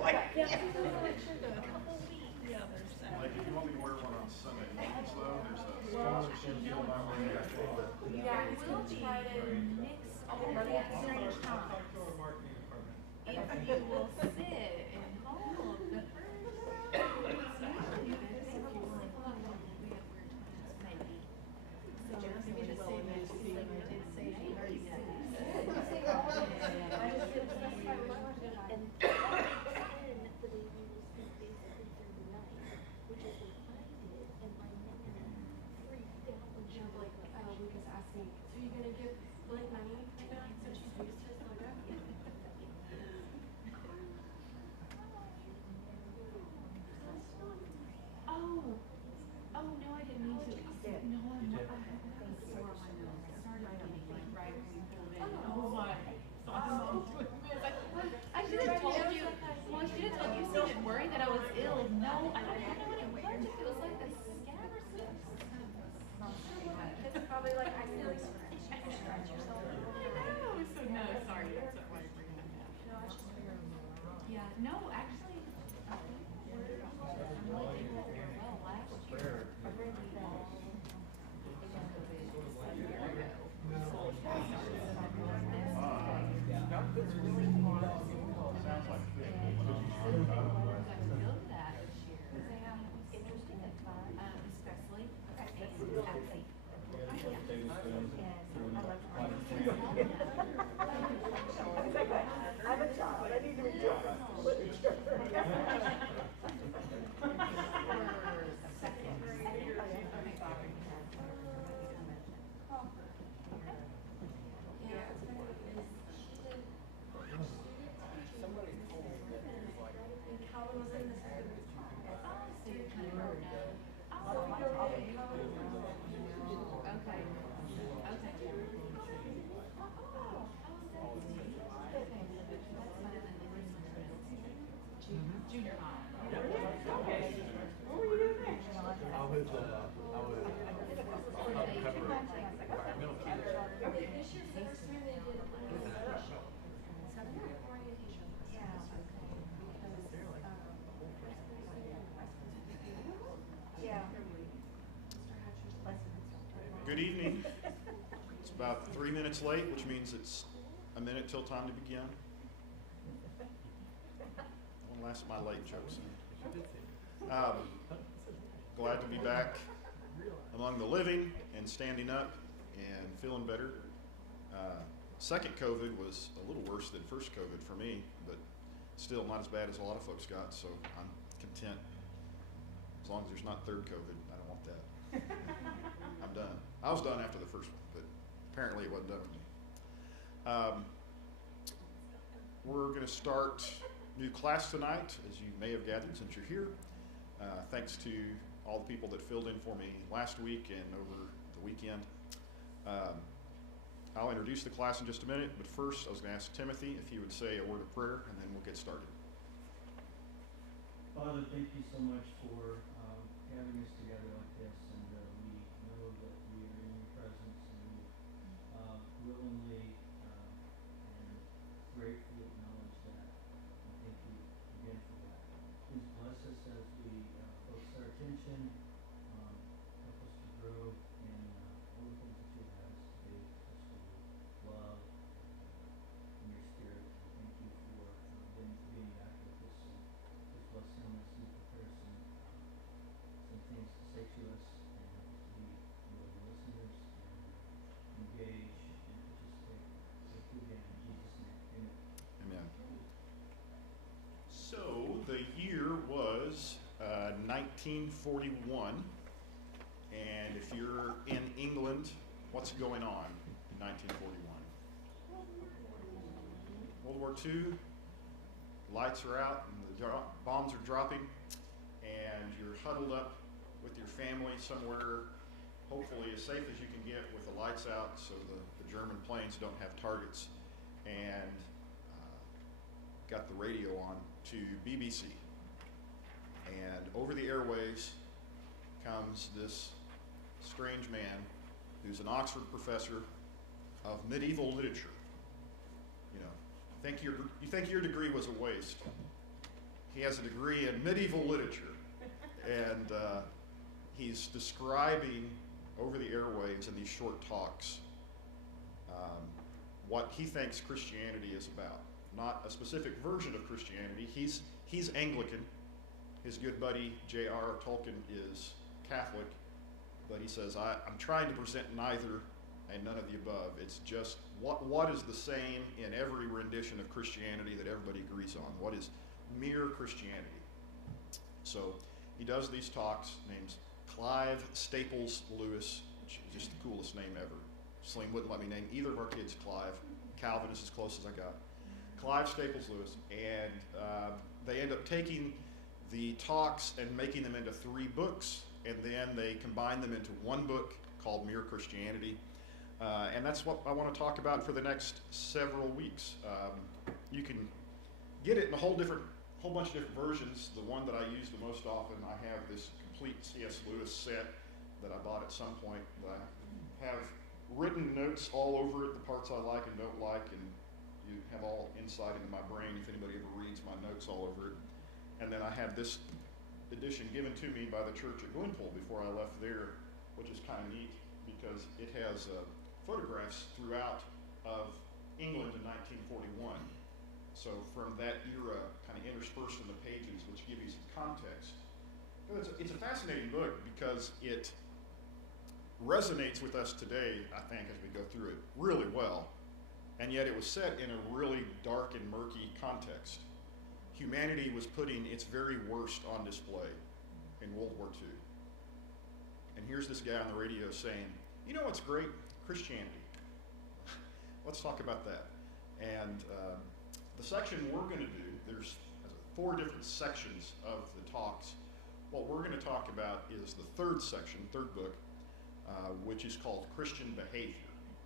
Like, if you want me to wear one on Sunday mornings, though, there's a sponsorship deal about where you Yeah, he's going to try to mix all of the at the same time. If you will sit and hold the junior high. What were you doing there? I was environmental teacher. Okay. This year, first year they did orientation. Yeah. Good evening. It's about 3 minutes late, which means it's a minute till time to begin. One last of my late jokes. Glad to be back among the living and standing up and feeling better. Second COVID was a little worse than first COVID for me, but still not as bad as a lot of folks got, so I'm content. As long as there's not third COVID, I don't want that. I'm done. I was done after the first one, but apparently it wasn't done with me. We're going to start new class tonight, as you may have gathered since you're here. Thanks to all the people that filled in for me last week and over the weekend. I'll introduce the class in just a minute, but first I was going to ask Timothy if he would say a word of prayer, and then we'll get started. Father, thank you so much for having us together like this, and we know that we are in your presence, and we willingly and gratefully acknowledge that. And thank you again for that. Please bless us as we focus our attention, help us to grow in all the things that you have us to do, especially love and your spirit. Thank you for being back with us. Please bless him as he prepares some things to say to us, and help us to be willing listeners and engage and participate. Thank you again in Jesus' name. Amen. Amen. So the year was 1941, and if you're in England, what's going on in 1941? World War II, lights are out and the bombs are dropping, and you're huddled up with your family somewhere, hopefully as safe as you can get with the lights out so the German planes don't have targets, and got the radio on to BBC. And over the airways comes this strange man who's an Oxford professor of medieval literature. You know, You think your degree was a waste. He has a degree in medieval literature, and he's describing over the airwaves in these short talks what he thinks Christianity is about. Not a specific version of Christianity. He's Anglican. His good buddy J.R. Tolkien is Catholic, but he says, I'm trying to present neither and none of the above. It's just what is the same in every rendition of Christianity that everybody agrees on? What is mere Christianity? So he does these talks. Name's Clive Staples Lewis, which is just the coolest name ever. Celine wouldn't let me name either of our kids Clive. Calvin is as close as I got. Clive Staples Lewis. And they end up taking the talks and making them into 3 books, and then they combine them into one book called Mere Christianity. And that's what I want to talk about for the next several weeks. You can get it in a whole bunch of different versions. The one that I use the most often, I have this complete C.S. Lewis set that I bought at some point. I have written notes all over it, the parts I like and don't like, and you have all insight into my brain if anybody ever reads my notes all over it. And then I have this edition given to me by the church at Glenpool before I left there, which is kind of neat because it has photographs throughout of England in 1941. So from that era, kind of interspersed in the pages, which give you some context. It's a fascinating book because it resonates with us today, I think, as we go through it really well. And yet it was set in a really dark and murky context. Humanity was putting its very worst on display in World War II. And here's this guy on the radio saying, you know what's great? Christianity. Let's talk about that. And the section we're going to do, there's 4 different sections of the talks. What we're going to talk about is the 3rd section, 3rd book, which is called Christian Behavior,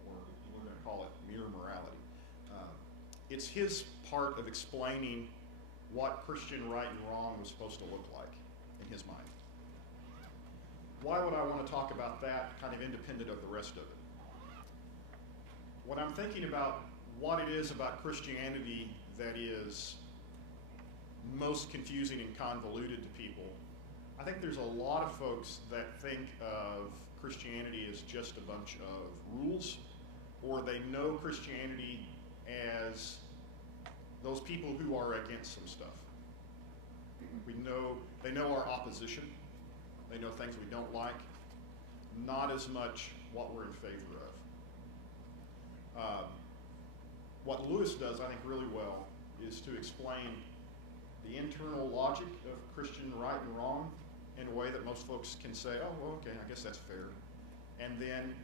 or we're going to call it Mere Morality. It's his part of explaining what Christian right and wrong was supposed to look like in his mind. Why would I want to talk about that kind of independent of the rest of it? When I'm thinking about what it is about Christianity that is most confusing and convoluted to people, I think there's a lot of folks that think of Christianity as just a bunch of rules, or they know Christianity as those people who are against some stuff. They know our opposition. They know things we don't like, not as much what we're in favor of. What Lewis does, I think, really well is to explain the internal logic of Christian right and wrong in a way that most folks can say, oh, well, okay, I guess that's fair. And then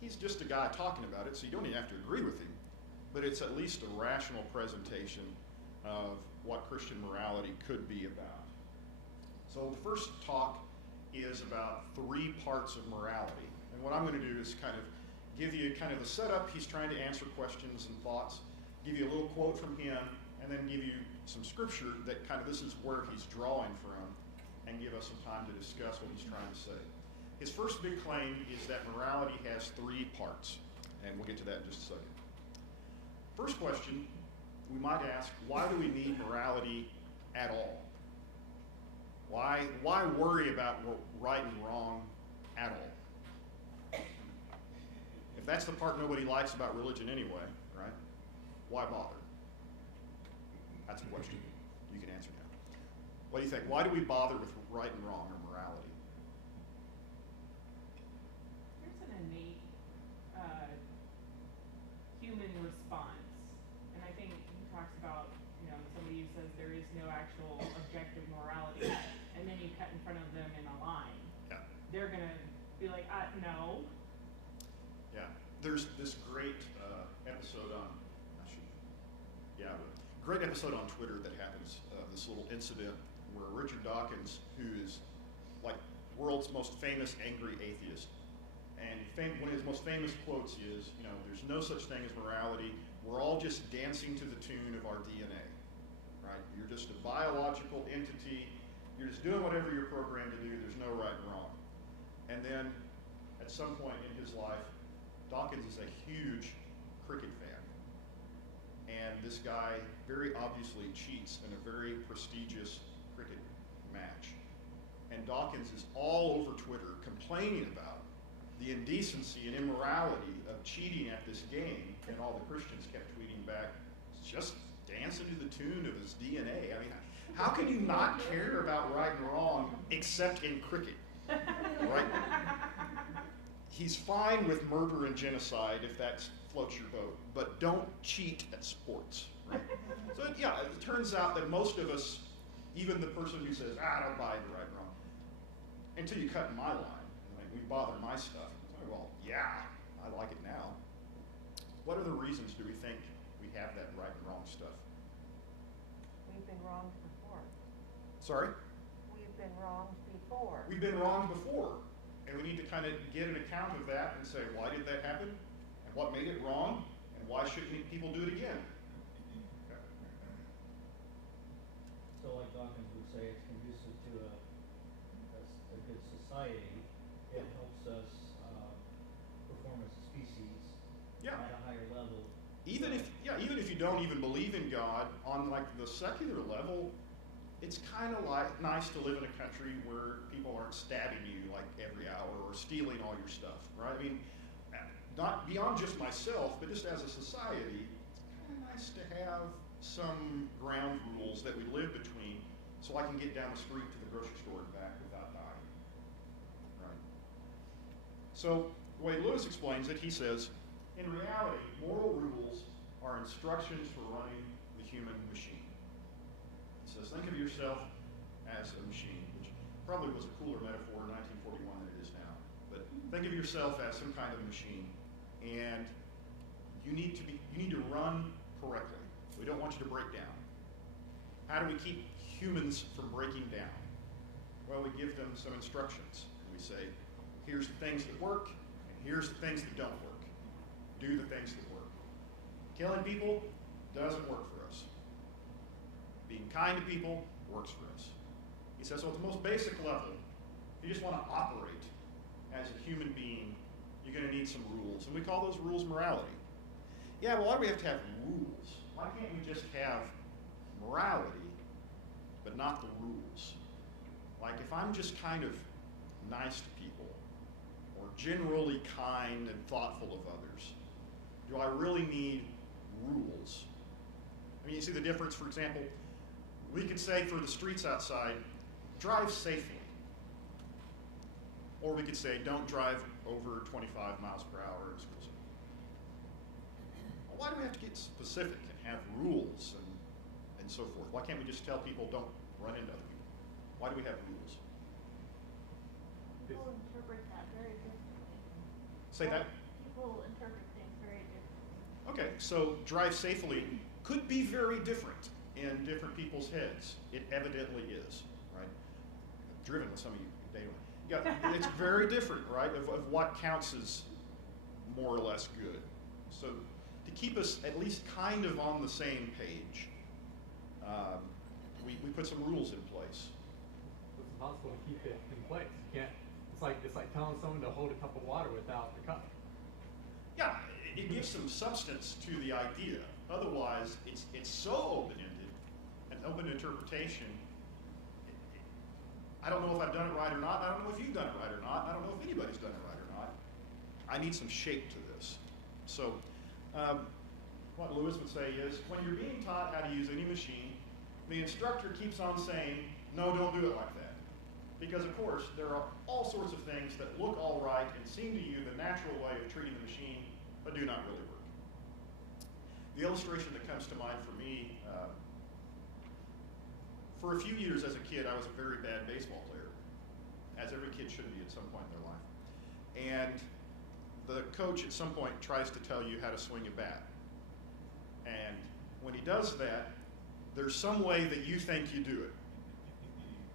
he's just a guy talking about it, so you don't even have to agree with him, but it's at least a rational presentation of what Christian morality could be about. So the first talk is about 3 parts of morality. And what I'm going to do is kind of give you kind of the setup. He's trying to answer questions and thoughts, give you a little quote from him, and then give you some scripture that kind of this is where he's drawing from, and give us some time to discuss what he's trying to say. His first big claim is that morality has 3 parts, and we'll get to that in just a second. First question we might ask, why do we need morality at all? Why worry about right and wrong at all? If that's the part nobody likes about religion anyway, right? Why bother? That's a question you can answer now. What do you think? Why do we bother with right and wrong or morality? There's an innate human response, and I think he talks about, somebody who says there is no actual objective morality, and then you cut in front of them in a line. Yeah. They're gonna be like, no. Yeah. There's this great episode on, great episode on Twitter that happens, this little incident where Richard Dawkins, who is like world's most famous angry atheist, and one of his most famous quotes is, there's no such thing as morality. We're all just dancing to the tune of our DNA, right? You're just a biological entity. You're just doing whatever you're programmed to do. There's no right and wrong. And then at some point in his life, Dawkins is a huge cricket fan. And this guy very obviously cheats in a very prestigious cricket match. And Dawkins is all over Twitter complaining about the indecency and immorality of cheating at this game, and all the Christians kept tweeting back, just dancing to the tune of his DNA. I mean, how can you not care about right and wrong except in cricket, right? He's fine with murder and genocide if that floats your boat, but don't cheat at sports, right? So yeah, it turns out that most of us, even the person who says, I don't buy the right and wrong, until you cut in my line, like, we bother my stuff. Well, yeah, I like it now. What other reasons do we think we have that right and wrong stuff? We've been wronged before. Sorry? We've been wronged before. We've been wronged before, and we need to kind of get an account of that and say, why did that happen? And what made it wrong? And why shouldn't people do it again? Okay. So like Dawkins would say, it's conducive to a good society. It helps us perform as a species Yeah. at a higher level. Even if you don't even believe in God, on like the secular level, it's kind of like nice to live in a country where people aren't stabbing you like every hour or stealing all your stuff, right? I mean, not beyond just myself, but just as a society, it's kind of nice to have some ground rules that we live between, so I can get down the street to the grocery store and back without dying, right? So the way Lewis explains it, he says, in reality, moral rules are instructions for running the human machine. He says, think of yourself as a machine, which probably was a cooler metaphor in 1941 than it is now. But think of yourself as some kind of machine, and you need to run correctly. We don't want you to break down. How do we keep humans from breaking down? Well, we give them some instructions. We say, here's the things that work, and here's the things that don't work. Do the things that work. Killing people doesn't work for us. Being kind to people works for us. He says, so at the most basic level, if you just want to operate as a human being, you're going to need some rules. And we call those rules morality. Yeah, well, why do we have to have rules? Why can't we just have morality, but not the rules? Like if I'm just kind of nice to people, or generally kind and thoughtful of others, do I really need rules? I mean, you see the difference, for example, we could say for the streets outside, drive safely. Or we could say, don't drive over 25 miles per hour in school zone. Well, why do we have to get specific and have rules and so forth? Why can't we just tell people don't run into other people? Why do we have rules? People interpret that very differently. Say that? People interpret things very differently. Okay, so drive safely could be very different in different people's heads. It evidently is, right? I've driven with some of you daily. Yeah, it's very different, right, of what counts as more or less good. So to keep us at least kind of on the same page, we put some rules in place. It's impossible to keep it in place. You can't. It's like telling someone to hold a cup of water without the cup. Yeah, it gives some substance to the idea. Otherwise, it's so open-ended, an open interpretation. I don't know if I've done it right or not. I don't know if you've done it right or not. I don't know if anybody's done it right or not. I need some shape to this. So what Lewis would say is, when you're being taught how to use any machine, the instructor keeps on saying, no, don't do it like that. Because, of course, there are all sorts of things that look all right and seem to you the natural way of treating the machine, but do not really work. The illustration that comes to mind for me, for a few years as a kid, I was a very bad baseball player, as every kid should be at some point in their life. And the coach at some point tries to tell you how to swing a bat. And when he does that, there's some way that you think you do it.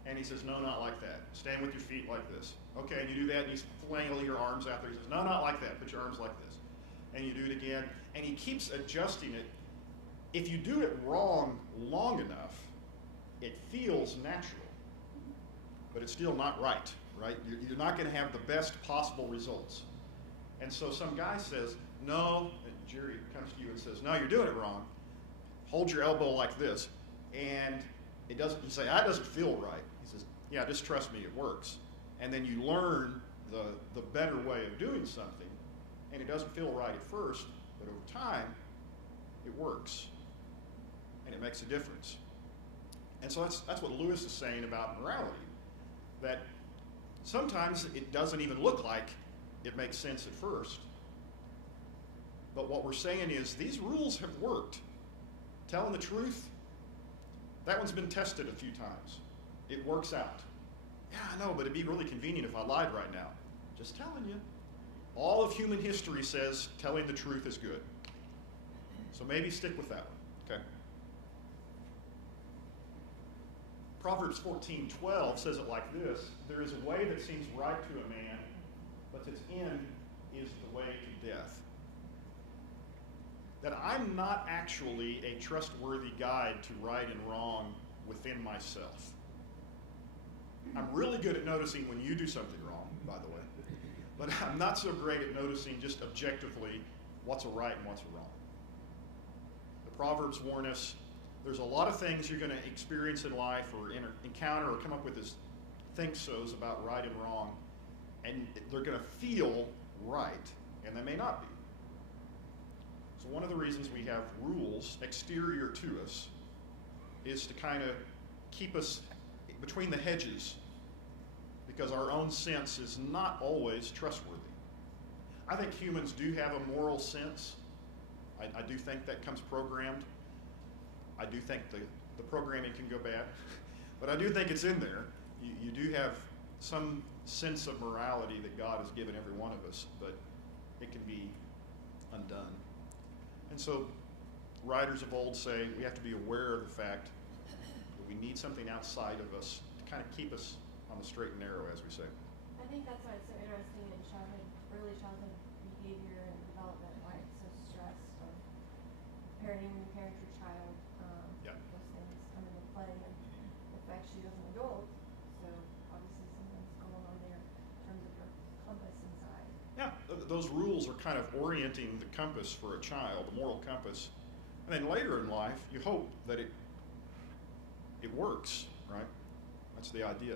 And he says, no, not like that. Stand with your feet like this. Okay, and you do that, and you flail your arms out there. He says, no, not like that. Put your arms like this. And you do it again. And he keeps adjusting it. If you do it wrong long enough, it feels natural. But it's still not right, right? You're not going to have the best possible results. And so some guy says, no, and Jerry comes to you and says, no, you're doing it wrong. hold your elbow like this, and it doesn't, you say, that doesn't feel right. He says, yeah, just trust me, it works. And then you learn the better way of doing something, and it doesn't feel right at first, but over time, it works, and it makes a difference. And so that's what Lewis is saying about morality, that sometimes it doesn't even look like it makes sense at first. But what we're saying is these rules have worked. Telling the truth, that one's been tested a few times. It works out. Yeah, I know, but it'd be really convenient if I lied right now. Just telling you. All of human history says telling the truth is good. So maybe stick with that one, okay? Proverbs 14:12 says it like this: there is a way that seems right to a man, but its end is the way to death. That I'm not actually a trustworthy guide to right and wrong within myself. I'm really good at noticing when you do something wrong, by the way, but I'm not so great at noticing just objectively what's a right and what's a wrong. The Proverbs warn us there's a lot of things you're going to experience in life or encounter or come up with as think-sos about right and wrong, and they're going to feel right, and they may not be. So one of the reasons we have rules exterior to us is to kind of keep us between the hedges, because our own sense is not always trustworthy. I think humans do have a moral sense. I do think that comes programmed. I do think the programming can go bad, but I do think it's in there. You do have some sense of morality that God has given every one of us, but it can be undone. And so writers of old say we have to be aware of the fact that we need something outside of us to kind of keep us on the straight and narrow, as we say. I think that's why it's so interesting in early childhood behavior and development, why it's so stressed of parenting when you parent your child. Yeah. Those things come into play and affects you as an adult. So obviously something's going on there in terms of your compass inside. Yeah, those rules are kind of orienting the compass for a child, the moral compass. And then later in life, you hope that it works, right? That's the idea.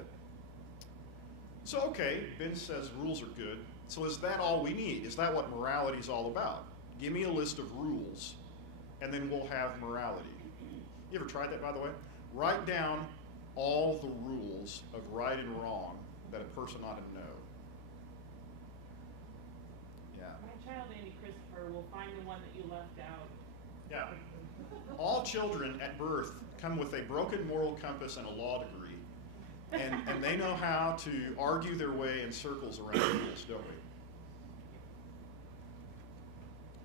So, okay, Ben says rules are good. So is that all we need? Is that what morality is all about? Give me a list of rules, and then we'll have morality. You ever tried that, by the way? Write down all the rules of right and wrong that a person ought to know. Yeah. My child, Andy Christopher, will find the one that you left out. Yeah. All children at birth come with a broken moral compass and a law degree. And they know how to argue their way in circles around rules, don't we?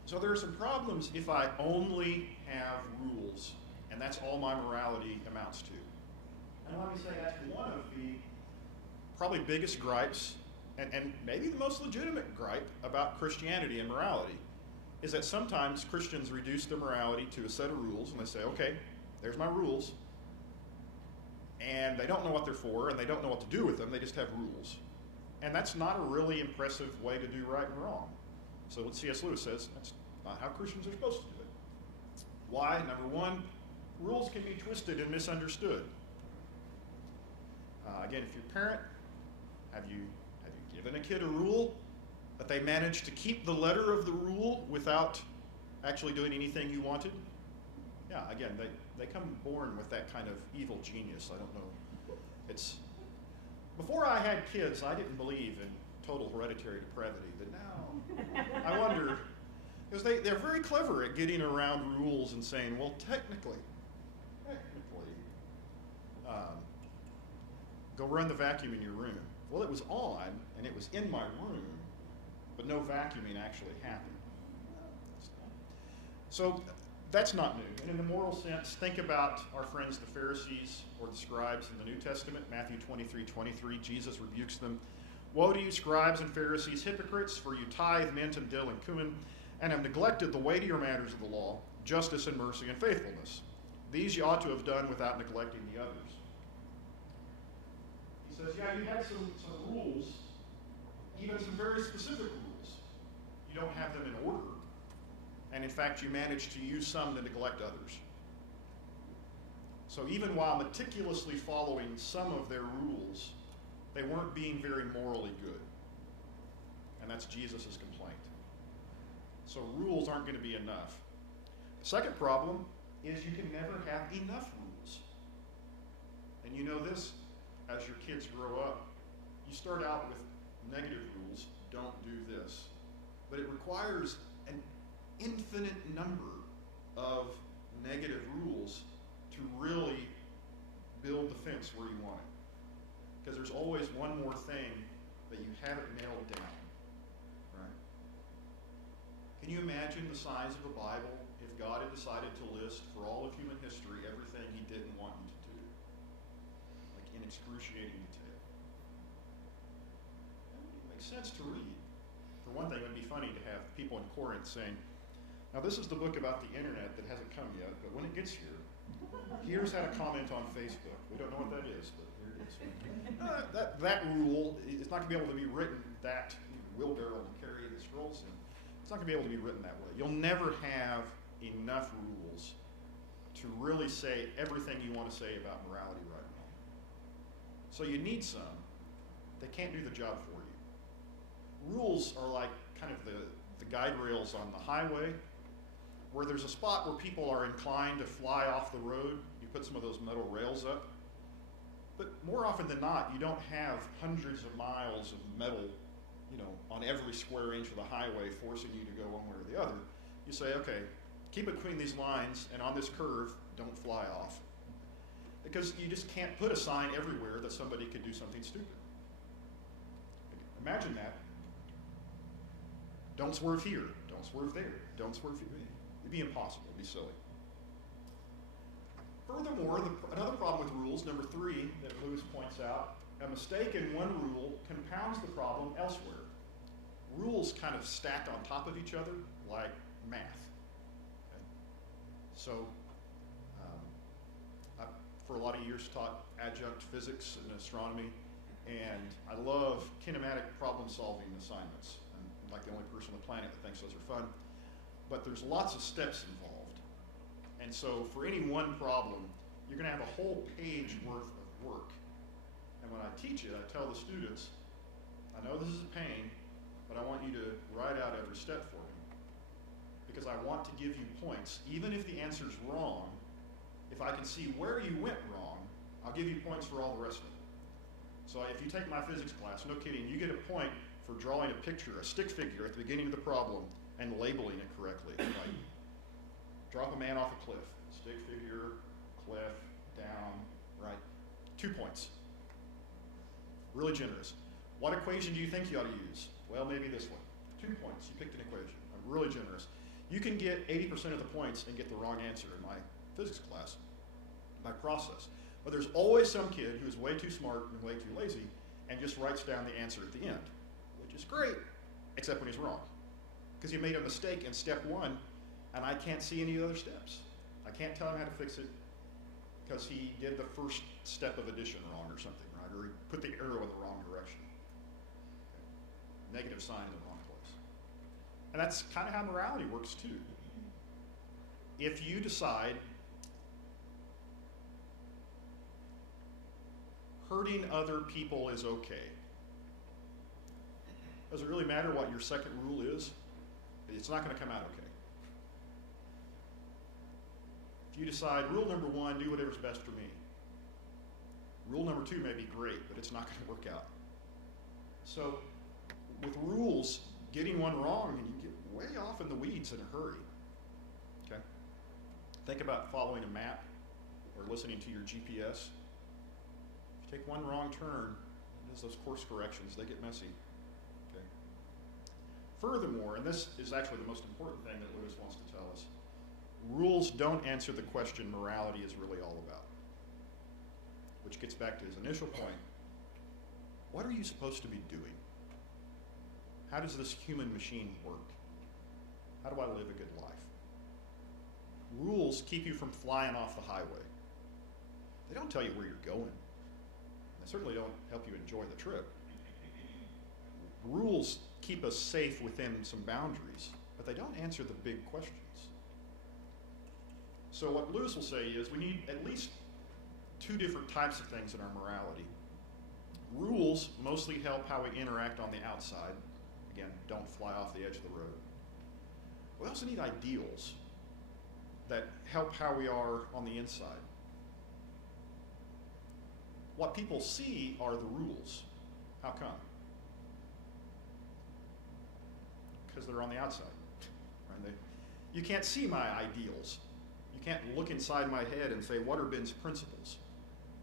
So there are some problems if I only have rules, and that's all my morality amounts to. And let me say that's one of the probably biggest gripes, and maybe the most legitimate gripe about Christianity and morality, is that sometimes Christians reduce their morality to a set of rules, and they say, okay, there's my rules, and they don't know what they're for, and they don't know what to do with them, they just have rules. And that's not a really impressive way to do right and wrong. So what C.S. Lewis says, that's not how Christians are supposed to do it. Why? Number one, rules can be twisted and misunderstood. Again, if you're a parent, have you given a kid a rule, but they managed to keep the letter of the rule without actually doing anything you wanted? Yeah, again, they come born with that kind of evil genius. I don't know. It's before I had kids, I didn't believe in total hereditary depravity, but now I wonder, because they're very clever at getting around rules and saying, well, technically, go run the vacuum in your room. Well, it was on, and it was in my room, but no vacuuming actually happened. So that's not new. And in the moral sense, think about our friends the Pharisees or the scribes in the New Testament. Matthew 23:23, Jesus rebukes them. Woe to you, scribes and Pharisees, hypocrites, for you tithe mint and dill and cumin, and have neglected the weightier matters of the law, justice and mercy and faithfulness. These you ought to have done without neglecting the others. He says, yeah, you had some rules, even some very specific rules. You don't have them in order. And in fact, you manage to use some to neglect others. So even while meticulously following some of their rules, they weren't being very morally good. And that's Jesus' complaint. So rules aren't going to be enough. The second problem is you can never have enough rules. And you know this, as your kids grow up, you start out with negative rules, don't do this. But it requires an infinite number of negative rules to really build the fence where you want it. Because there's always one more thing that you haven't nailed down, right? Can you imagine the size of a Bible if God had decided to list for all of human history everything he didn't want you to do? Like in excruciating detail. That wouldn't make sense to read. For one thing, it would be funny to have people in Corinth saying, now this is the book about the internet that hasn't come yet, but when it gets here, here's how to comment on Facebook. We don't know what that is, but here it is. That rule is not going to be able to be written that wheelbarrow to carry the scrolls in. It's not going to be able to be written that way. You'll never have enough rules to really say everything you want to say about morality right now. So you need some. They can't do the job for you. Rules are like kind of the guide rails on the highway, where there's a spot where people are inclined to fly off the road. You put some of those metal rails up. But more often than not, you don't have hundreds of miles of metal, on every square inch of the highway forcing you to go one way or the other. You say, okay, keep it between these lines, and on this curve, don't fly off. Because you just can't put a sign everywhere that somebody could do something stupid. Imagine that. Don't swerve here. Don't swerve there. Don't swerve here. It'd be impossible. It'd be silly. Furthermore, another problem with rules, number 3, that Lewis points out, a mistake in one rule compounds the problem elsewhere. Rules kind of stack on top of each other like math. Okay? So, I, for a lot of years, taught adjunct physics and astronomy, and I love kinematic problem-solving assignments. I'm like the only person on the planet that thinks those are fun. But there's lots of steps involved. And so for any one problem, you're going to have a whole page worth of work. And when I teach it, I tell the students, I know this is a pain, but I want you to write out every step for me. Because I want to give you points. Even if the answer's wrong, if I can see where you went wrong, I'll give you points for all the rest of it. So if you take my physics class, no kidding, you get a point for drawing a picture, a stick figure at the beginning of the problem, and labeling it correctly. Like, drop a man off a cliff. Stick figure, cliff, down, right? 2 points. Really generous. What equation do you think you ought to use? Well, maybe this one. 2 points. You picked an equation. I'm really generous. You can get 80% of the points and get the wrong answer in my physics class, my process. But there's always some kid who's way too smart and way too lazy and just writes down the answer at the end, which is great, except when he's wrong. Because he made a mistake in step 1, and I can't see any other steps. I can't tell him how to fix it because he did the first step of addition wrong or something, right? Or he put the arrow in the wrong direction. Okay. Negative sign in the wrong place. And that's kind of how morality works too. If you decide hurting other people is okay, does it really matter what your second rule is? It's not going to come out okay. If you decide, rule number 1, do whatever's best for me. Rule number 2 may be great, but it's not going to work out. So with rules, getting one wrong, and you get way off in the weeds in a hurry. Okay? Think about following a map or listening to your GPS. If you take one wrong turn, there's those course corrections, they get messy. Okay? Furthermore, and this is actually the most important thing that Lewis wants to tell us, rules don't answer the question morality is really all about. Which gets back to his initial point. What are you supposed to be doing? How does this human machine work? How do I live a good life? Rules keep you from flying off the highway. They don't tell you where you're going. They certainly don't help you enjoy the trip. Rules keep us safe within some boundaries, but they don't answer the big questions. So what Lewis will say is we need at least two different types of things in our morality. Rules mostly help how we interact on the outside. Again, don't fly off the edge of the road. We also need ideals that help how we are on the inside. What people see are the rules. How come? Because they're on the outside. Right? You can't see my ideals. You can't look inside my head and say, what are Ben's principles?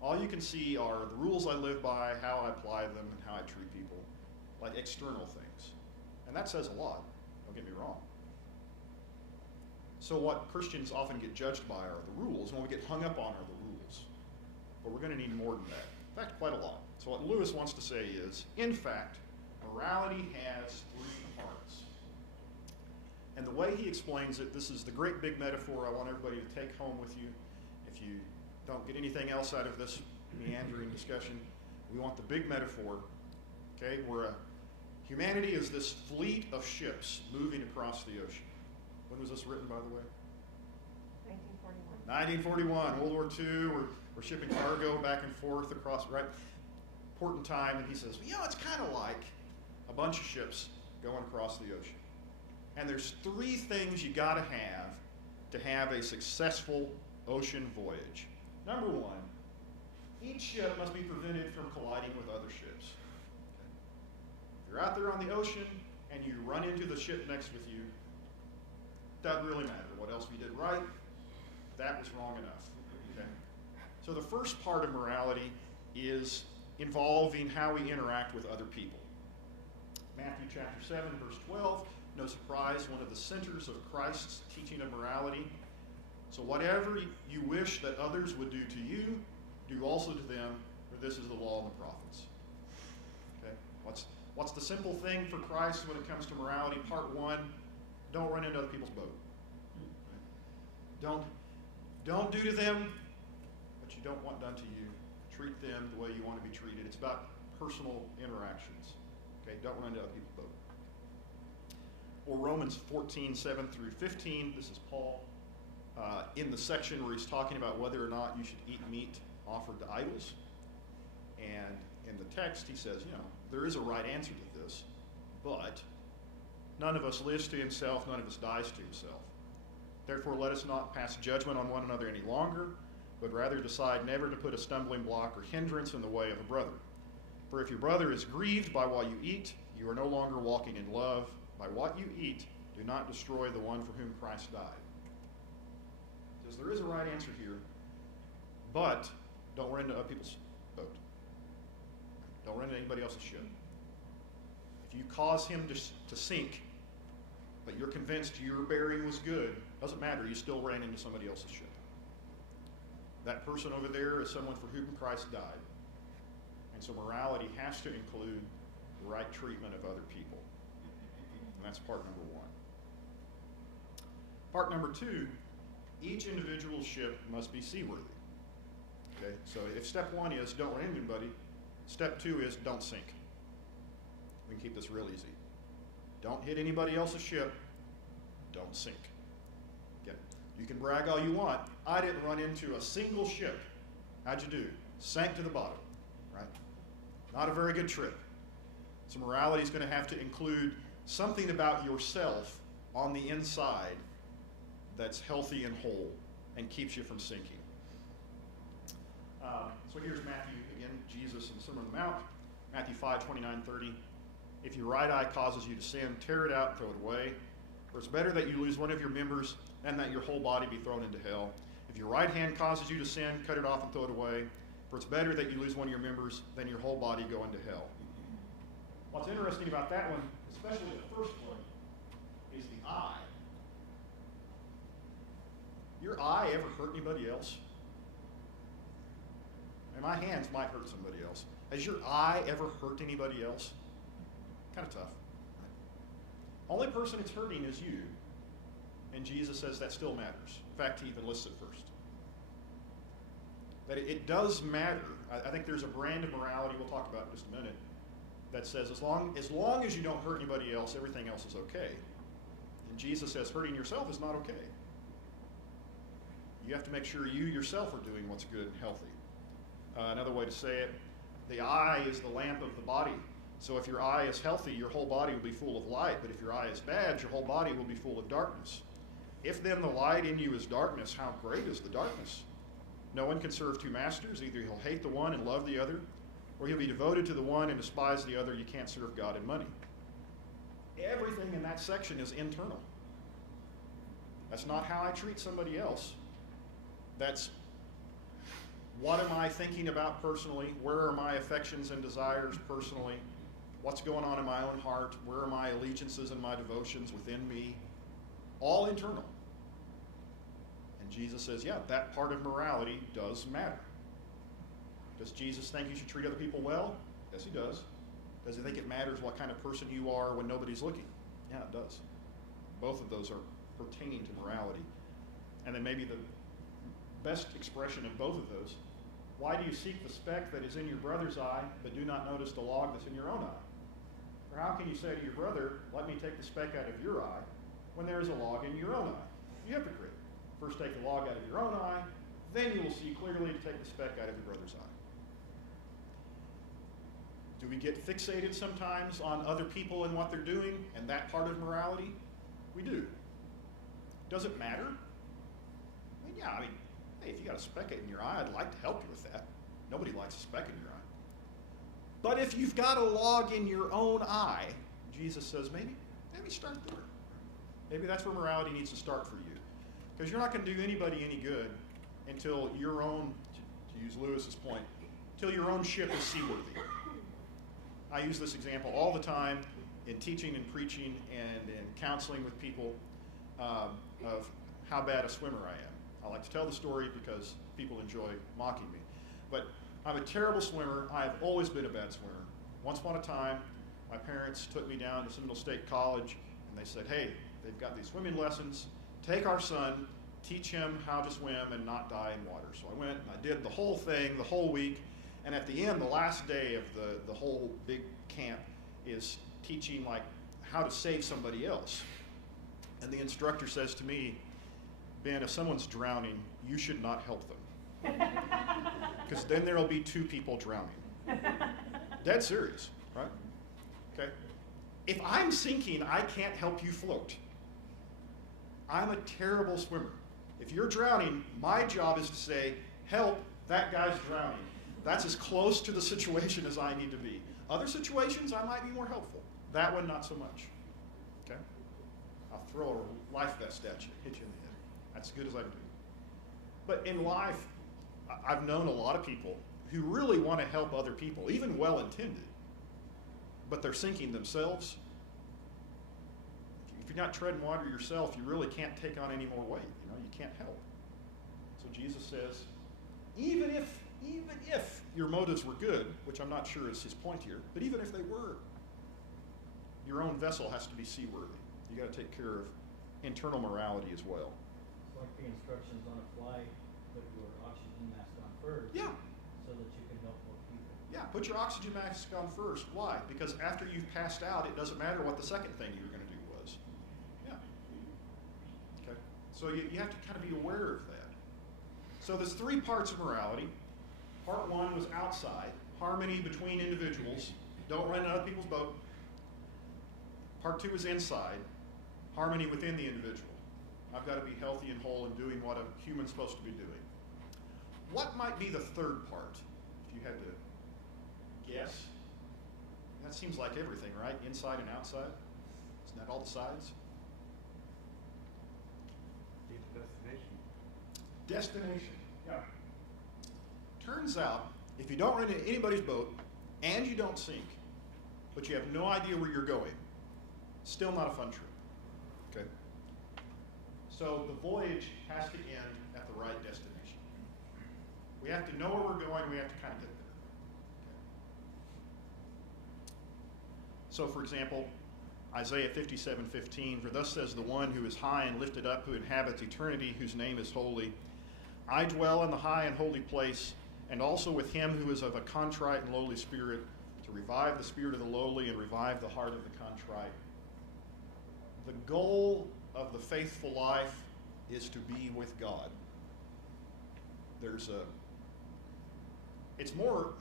All you can see are the rules I live by, how I apply them, and how I treat people, like external things. And that says a lot, don't get me wrong. So what Christians often get judged by are the rules, and what we get hung up on are the rules. But we're going to need more than that. In fact, quite a lot. So what Lewis wants to say is, in fact, morality has three parts. And the way he explains it, this is the great big metaphor I want everybody to take home with you. If you don't get anything else out of this meandering discussion, we want the big metaphor, okay, where humanity is this fleet of ships moving across the ocean. When was this written, by the way? 1941. 1941, World War II, we're shipping cargo back and forth across, right? Important time, and he says, well, it's kind of like a bunch of ships going across the ocean. And there's three things you got to have a successful ocean voyage. Number one, each ship must be prevented from colliding with other ships. Okay? If you're out there on the ocean and you run into the ship next with you, doesn't really matter what else we did right. That was wrong enough. Okay? So the first part of morality is involving how we interact with other people. Matthew chapter 7, verse 12, no surprise, one of the centers of Christ's teaching of morality. So whatever you wish that others would do to you, do also to them, for this is the law and the prophets. Okay? What's the simple thing for Christ when it comes to morality? Part one, don't run into other people's boat. Don't do to them what you don't want done to you. Treat them the way you want to be treated. It's about personal interactions. Okay? Don't run into other people's boat. Or Romans 14, 7 through 15. This is Paul in the section where he's talking about whether or not you should eat meat offered to idols. And in the text he says, there is a right answer to this, but none of us lives to himself, none of us dies to himself. Therefore, let us not pass judgment on one another any longer, but rather decide never to put a stumbling block or hindrance in the way of a brother. For if your brother is grieved by what you eat, you are no longer walking in love. By what you eat, do not destroy the one for whom Christ died. He says there is a right answer here, but don't run into other people's boat. Don't run into anybody else's ship. If you cause him to sink, but you're convinced your bearing was good, doesn't matter, you still ran into somebody else's ship. That person over there is someone for whom Christ died. And so morality has to include the right treatment of other people. And that's part number one. Part number two, each individual ship must be seaworthy. Okay, so if step one is don't run into anybody, step two is don't sink. We can keep this real easy. Don't hit anybody else's ship, don't sink. Okay. You can brag all you want. I didn't run into a single ship. How'd you do? Sank to the bottom, right? Not a very good trip. So morality is going to have to include something about yourself on the inside that's healthy and whole and keeps you from sinking. So here's Matthew again, Jesus in the Sermon on the Mount, Matthew 5, 29, 30. If your right eye causes you to sin, tear it out and throw it away. For it's better that you lose one of your members than that your whole body be thrown into hell. If your right hand causes you to sin, cut it off and throw it away. For it's better that you lose one of your members than your whole body go into hell. What's interesting about that one, especially the first one, is the eye. Your eye ever hurt anybody else? And my hands might hurt somebody else. Has your eye ever hurt anybody else? Kind of tough. Right? Only person it's hurting is you. And Jesus says that still matters. In fact, he even lists it first. That it does matter. I think there's a brand of morality we'll talk about in just a minute that says as long as you don't hurt anybody else, everything else is okay. And Jesus says hurting yourself is not okay. You have to make sure you yourself are doing what's good and healthy. Another way to say it, the eye is the lamp of the body. So if your eye is healthy, your whole body will be full of light. But if your eye is bad, your whole body will be full of darkness. If then the light in you is darkness, how great is the darkness? No one can serve two masters. Either he'll hate the one and love the other, or he'll be devoted to the one and despise the other. You can't serve God and money. Everything in that section is internal. That's not how I treat somebody else. That's what am I thinking about personally? Where are my affections and desires personally? What's going on in my own heart? Where are my allegiances and my devotions within me? All internal. And Jesus says, yeah, that part of morality does matter. Does Jesus think you should treat other people well? Yes, he does. Does he think it matters what kind of person you are when nobody's looking? Yeah, it does. Both of those are pertaining to morality. And then maybe the best expression of both of those, why do you seek the speck that is in your brother's eye, but do not notice the log that's in your own eye? Or how can you say to your brother, let me take the speck out of your eye, when there is a log in your own eye? You hypocrite. First take the log out of your own eye, then you will see clearly to take the speck out of your brother's eye. Do we get fixated sometimes on other people and what they're doing, and that part of morality? We do. Does it matter? Hey, if you got a speck in your eye, I'd like to help you with that. Nobody likes a speck in your eye. But if you've got a log in your own eye, Jesus says, maybe start there. Maybe that's where morality needs to start for you. Because you're not going to do anybody any good until your own, to use Lewis's point, until your own ship is seaworthy. I use this example all the time in teaching and preaching and in counseling with people of how bad a swimmer I am. I like to tell the story because people enjoy mocking me. But I'm a terrible swimmer. I've always been a bad swimmer. Once upon a time, my parents took me down to Seminole State College, and they said, hey, they've got these swimming lessons. Take our son, teach him how to swim and not die in water. So I went and I did the whole thing, the whole week. And at the end, the last day of the whole big camp is teaching like how to save somebody else. And the instructor says to me, Ben, if someone's drowning, you should not help them. Because then there will be two people drowning. Dead serious, right? Okay? If I'm sinking, I can't help you float. I'm a terrible swimmer. If you're drowning, my job is to say, help, that guy's drowning. That's as close to the situation as I need to be. Other situations, I might be more helpful. That one, not so much. Okay? I'll throw a life vest at you, hit you in the head. That's as good as I can do. But in life, I've known a lot of people who really want to help other people, even well-intended, but they're sinking themselves. If you're not treading water yourself, you really can't take on any more weight. You can't help. So Jesus says, even if your motives were good, which I'm not sure is his point here, but even if they were, your own vessel has to be seaworthy. You got to take care of internal morality as well. It's like the instructions on a flight, put your oxygen mask on first. Yeah. So that you can help more people. Yeah, put your oxygen mask on first. Why? Because after you've passed out, it doesn't matter what the second thing you were going to do was. Yeah. Okay. So you have to kind of be aware of that. So there's three parts of morality. Part one was outside, harmony between individuals. Don't run in other people's boat. Part two is inside, harmony within the individual. I've got to be healthy and whole and doing what a human's supposed to be doing. What might be the third part, if you had to guess? That seems like everything, right? Inside and outside. Isn't that all the sides? Destination. Yeah. Turns out, if you don't run into anybody's boat and you don't sink, but you have no idea where you're going, still not a fun trip. Okay? So the voyage has to end at the right destination. We have to know where we're going, we have to kind of get there. Okay? So for example, Isaiah 57:15, for thus says the one who is high and lifted up, who inhabits eternity, whose name is holy. I dwell in the high and holy place, and also with him who is of a contrite and lowly spirit, to revive the spirit of the lowly and revive the heart of the contrite. The goal of the faithful life is to be with God. There's it's more,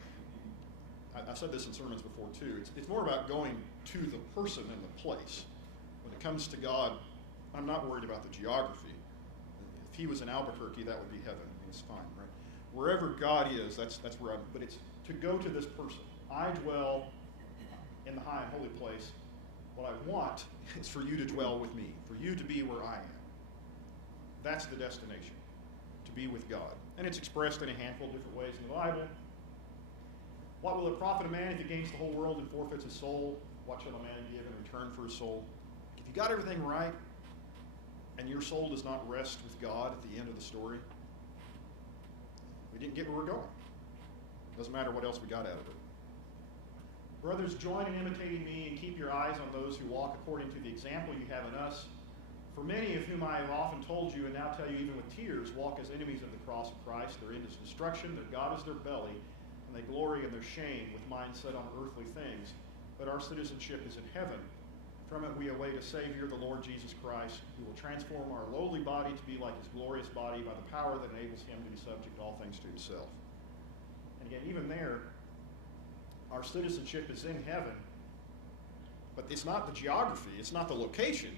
I've said this in sermons before too, it's more about going to the person and the place. When it comes to God, I'm not worried about the geography. If he was in Albuquerque, that would be heaven. I mean, it's fine, right? Wherever God is, that's where I'm, but it's to go to this person. I dwell in the high and holy place. What I want is for you to dwell with me, for you to be where I am. That's the destination, to be with God. And it's expressed in a handful of different ways in the Bible. What will it profit a man if he gains the whole world and forfeits his soul? What shall a man give in return for his soul? If you got everything right, and your soul does not rest with God at the end of the story, we didn't get where we're going. Doesn't matter what else we got out of it. Brothers, join in imitating me and keep your eyes on those who walk according to the example you have in us. For many of whom I have often told you, and now tell you even with tears, walk as enemies of the cross of Christ. Their end is destruction, their God is their belly, and they glory in their shame with minds set on earthly things. But our citizenship is in heaven. From it we await a Savior, the Lord Jesus Christ, who will transform our lowly body to be like his glorious body by the power that enables him to be subject to all things to himself. And again, even there, our citizenship is in heaven, but it's not the geography, it's not the location,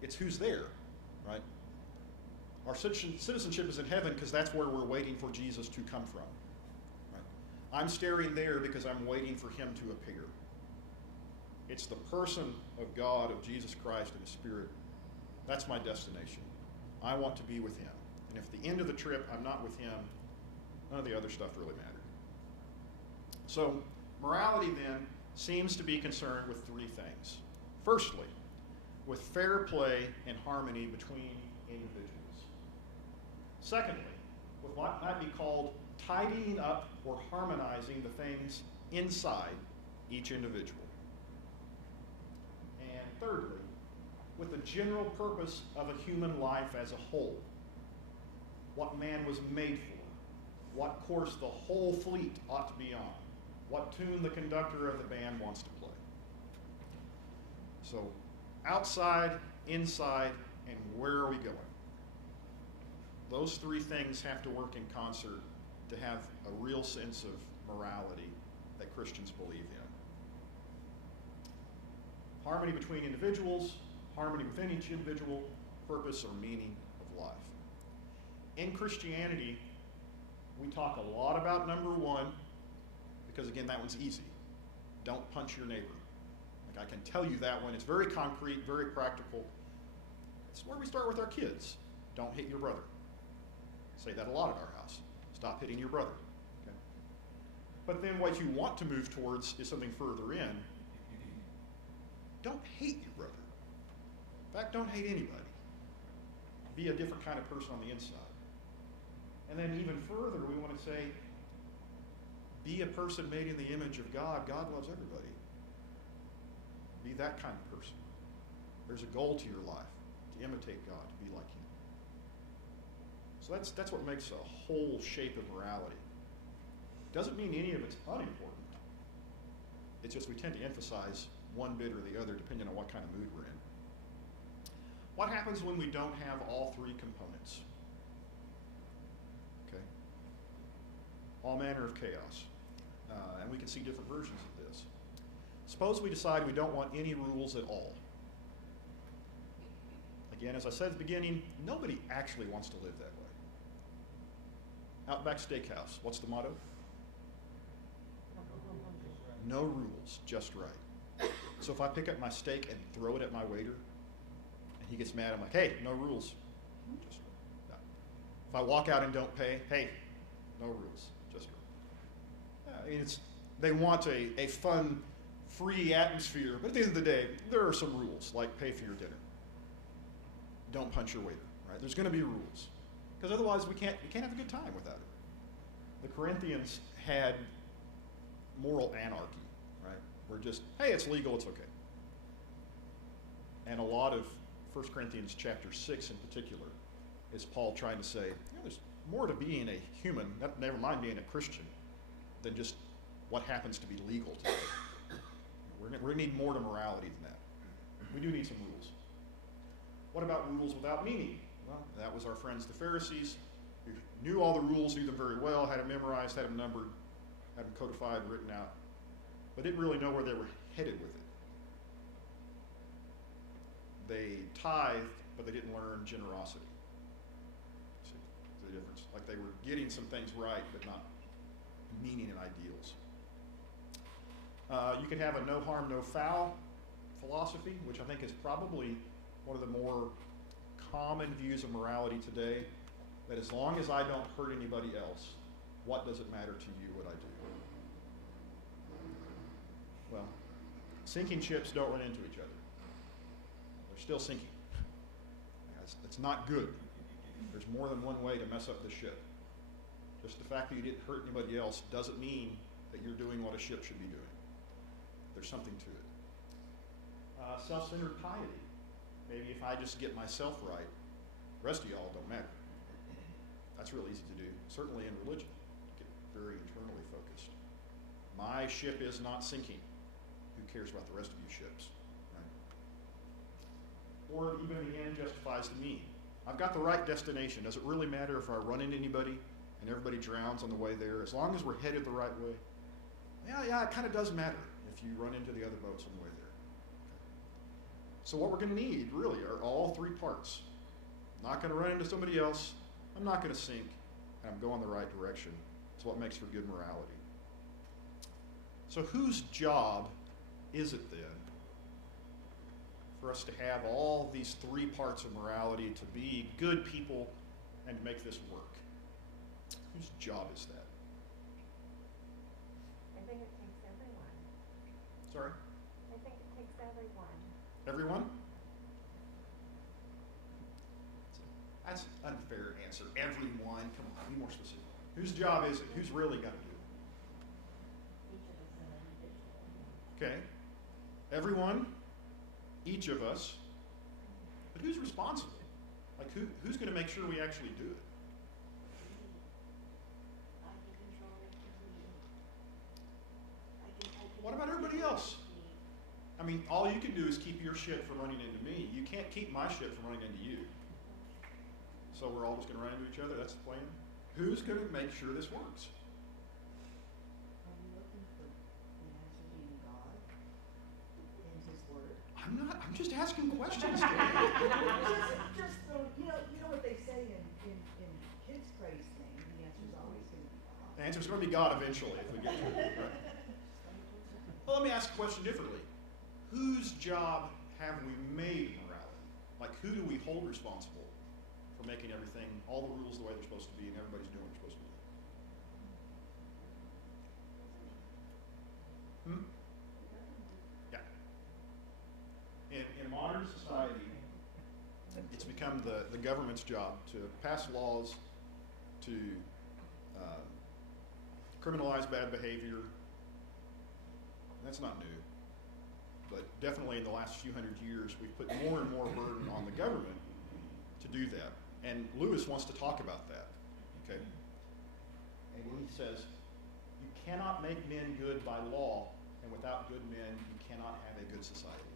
it's who's there, right? Our citizenship is in heaven because that's where we're waiting for Jesus to come from. Right? I'm staring there because I'm waiting for him to appear. It's the person of God, of Jesus Christ and his Spirit. That's my destination. I want to be with him. And if at the end of the trip I'm not with him, none of the other stuff really mattered. So, morality then seems to be concerned with three things. Firstly, with fair play and harmony between individuals. Secondly, with what might be called tidying up or harmonizing the things inside each individual. And thirdly, with the general purpose of a human life as a whole. What man was made for. What course the whole fleet ought to be on. What tune the conductor of the band wants to play. So, outside, inside, and where are we going? Those three things have to work in concert to have a real sense of morality that Christians believe in. Harmony between individuals, harmony within each individual, purpose or meaning of life. In Christianity, we talk a lot about number one, because again, that one's easy. Don't punch your neighbor. Like I can tell you that one. It's very concrete, very practical. It's where we start with our kids. Don't hit your brother. Say that a lot at our house. Stop hitting your brother. Okay? But then what you want to move towards is something further in. Don't hate your brother. In fact, don't hate anybody. Be a different kind of person on the inside. And then even further, we want to say, be a person made in the image of God. God loves everybody. Be that kind of person. There's a goal to your life, to imitate God, to be like him. So that's what makes a whole shape of morality. Doesn't mean any of it's unimportant. It's just we tend to emphasize one bit or the other depending on what kind of mood we're in. What happens when we don't have all three components? Okay. All manner of chaos. And we can see different versions of this. Suppose we decide we don't want any rules at all. Again, as I said at the beginning, nobody actually wants to live that way. Outback Steakhouse, what's the motto? No rules, just right. So if I pick up my steak and throw it at my waiter, and he gets mad, I'm like, hey, no rules. Just right. If I walk out and don't pay, hey, no rules, just right. I mean, they want a fun, free atmosphere, but at the end of the day, there are some rules, like pay for your dinner. Don't punch your waiter, right? There's going to be rules, because otherwise we can't have a good time without it. The Corinthians had moral anarchy, right? We're just, hey, it's legal, it's okay. And a lot of 1 Corinthians chapter 6 in particular is Paul trying to say, there's more to being a human, never mind being a Christian, than just what happens to be legal today. We're going to need more to morality than that. We do need some rules. What about rules without meaning? Well, that was our friends the Pharisees, who knew all the rules, knew them very well, had them memorized, had them numbered, had them codified, written out, but didn't really know where they were headed with it. They tithed, but they didn't learn generosity. See the difference? Like they were getting some things right, but not meaning and ideals. You could have a no harm, no foul philosophy, which I think is probably one of the more common views of morality today, that as long as I don't hurt anybody else, what does it matter to you what I do? Well, sinking ships don't run into each other. They're still sinking. It's not good. There's more than one way to mess up the ship. Just the fact that you didn't hurt anybody else doesn't mean that you're doing what a ship should be doing. There's something to it. Self-centered piety. Maybe if I just get myself right, the rest of y'all don't matter. That's real easy to do, certainly in religion. Get very internally focused. My ship is not sinking. Who cares about the rest of you ships? Right? Or even the end justifies the mean. I've got the right destination. Does it really matter if I run into anybody and everybody drowns on the way there? As long as we're headed the right way. Yeah, it kind of does matter if you run into the other boats on the way there. So what we're going to need, really, are all three parts. I'm not going to run into somebody else. I'm not going to sink. And I'm going the right direction. It's what makes for good morality. So whose job is it then for us to have all these three parts of morality, to be good people and to make this work? Whose job is that? I think it takes everyone. Sorry? I think it takes everyone. Everyone? That's an unfair answer. Everyone. Come on, be more specific. Whose job is it? Who's really got to do it? Each of us individually. Okay. Everyone, each of us. But who's responsible? Like who's going to make sure we actually do it? What about everybody else? I mean, all you can do is keep your ship from running into me. You can't keep my ship from running into you. So we're all just going to run into each other? That's the plan? Who's going to make sure this works? Are we looking for the answer being God in His Word? I'm just asking questions today. just so, you know what they say in kids' praise thing, the answer's always going to be God. The answer's going to be God eventually if we get to it. Right? Well, let me ask the question differently. Whose job have we made morality? Like, who do we hold responsible for making everything, all the rules the way they're supposed to be, and everybody's doing what they're supposed to do? Yeah. In modern society, it's become the government's job to pass laws, to criminalize bad behavior. That's not new. But definitely in the last few hundred years, we've put more and more burden on the government to do that. And Lewis wants to talk about that, okay? And he says, you cannot make men good by law, and without good men, you cannot have a good society.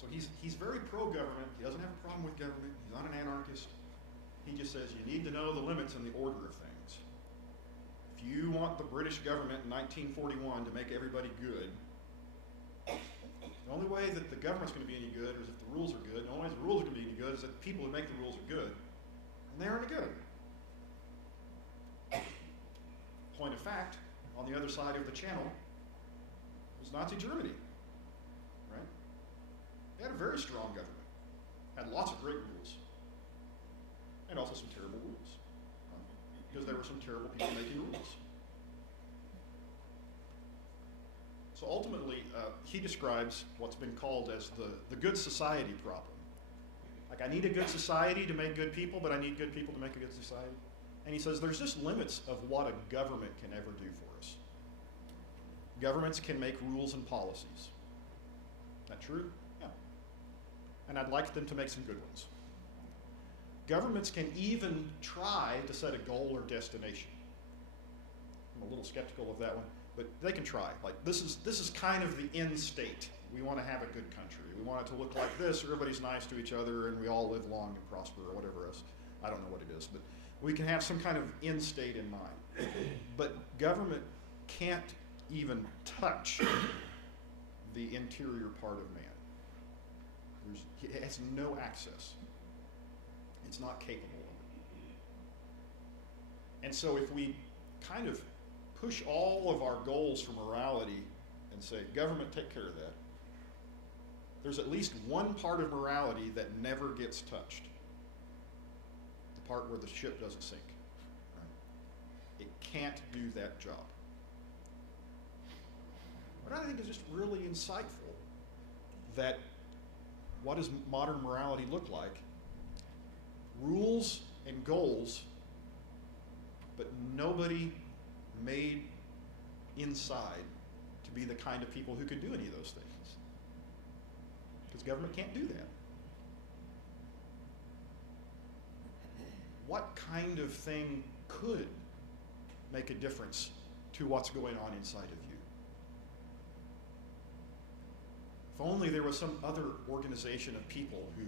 So he's very pro-government. He doesn't have a problem with government. He's not an anarchist. He just says you need to know the limits and the order of things. If you want the British government in 1941 to make everybody good, the only way that the government's going to be any good is if the rules are good. The only way the rules are going to be any good is that the people who make the rules are good. And they aren't good. Point of fact, on the other side of the channel was Nazi Germany. Right? They had a very strong government. Had lots of great rules. And also some terrible rules. Because there were some terrible people making rules. So ultimately, he describes what's been called as the good society problem. Like, I need a good society to make good people, but I need good people to make a good society. And he says there's just limits of what a government can ever do for us. Governments can make rules and policies. Is that true? Yeah. And I'd like them to make some good ones. Governments can even try to set a goal or destination. I'm a little skeptical of that one, but they can try. Like, this is kind of the end state. We want to have a good country. We want it to look like this. Everybody's nice to each other, and we all live long and prosper, or whatever else. I don't know what it is, but we can have some kind of end state in mind. But government can't even touch the interior part of man. It has no access. It's not capable of it. And so if we kind of push all of our goals for morality and say, government, take care of that, there's at least one part of morality that never gets touched. The part where the ship doesn't sink. Right? It can't do that job. What I think is just really insightful, that what does modern morality look like? Rules and goals, but nobody made inside to be the kind of people who could do any of those things. Because government can't do that. What kind of thing could make a difference to what's going on inside of you? If only there was some other organization of people who...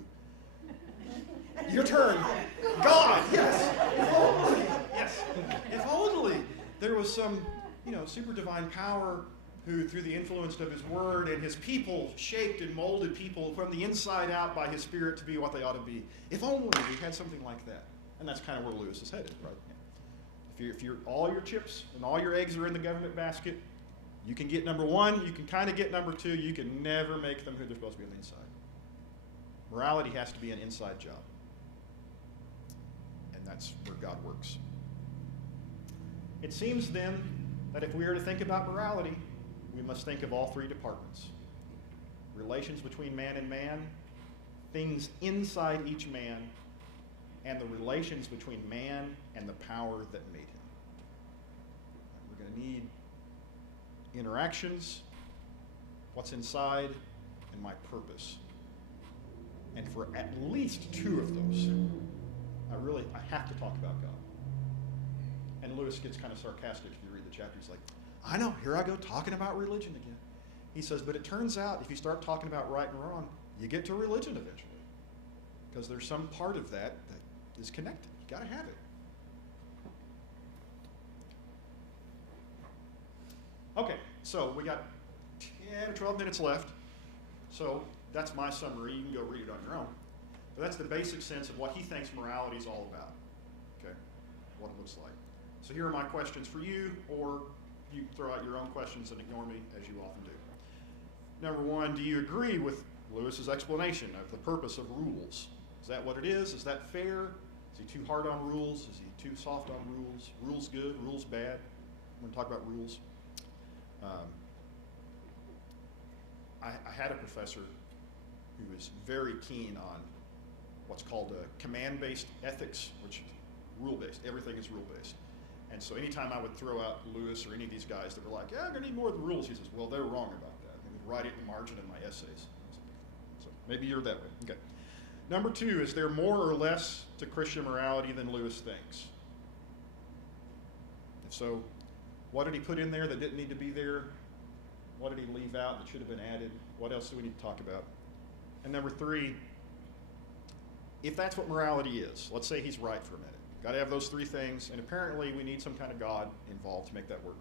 Your turn! God, yes! If only, yes. If only there was some, super divine power who, through the influence of his word and his people, shaped and molded people from the inside out by his Spirit to be what they ought to be. If only we had something like that. And that's kind of where Lewis is headed, right? If you're all your chips and all your eggs are in the government basket, you can get number one, you can kind of get number two, you can never make them who they're supposed to be on the inside. Morality has to be an inside job. And that's where God works. It seems then that if we are to think about morality, we must think of all three departments. Relations between man and man, things inside each man, and the relations between man and the power that made him. We're going to need interactions, what's inside, and my purpose. And for at least two of those, I have to talk about God. And Lewis gets kind of sarcastic if you read the chapter. He's like, I know, here I go talking about religion again. He says, but it turns out if you start talking about right and wrong, you get to religion eventually. Because there's some part of that that is connected. You got to have it. Okay, so we got 10 or 12 minutes left. So that's my summary. You can go read it on your own. But that's the basic sense of what he thinks morality is all about. Okay, what it looks like. So here are my questions for you, or you throw out your own questions and ignore me, as you often do. Number one, do you agree with Lewis's explanation of the purpose of rules? Is that what it is? Is that fair? Is he too hard on rules? Is he too soft on rules? Rules good, rules bad? I'm going to talk about rules. I had a professor who was very keen on what's called command-based ethics, which is rule-based. Everything is rule-based. And so anytime I would throw out Lewis or any of these guys that were like, yeah, I'm going to need more of the rules, he says, well, they're wrong about that. And would write it in the margin of my essays. So maybe you're that way. Okay. Number two, is there more or less to Christian morality than Lewis thinks? If so, what did he put in there that didn't need to be there? What did he leave out that should have been added? What else do we need to talk about? And number three, if that's what morality is, let's say he's right for a minute. Got to have those three things, and apparently we need some kind of God involved to make that work.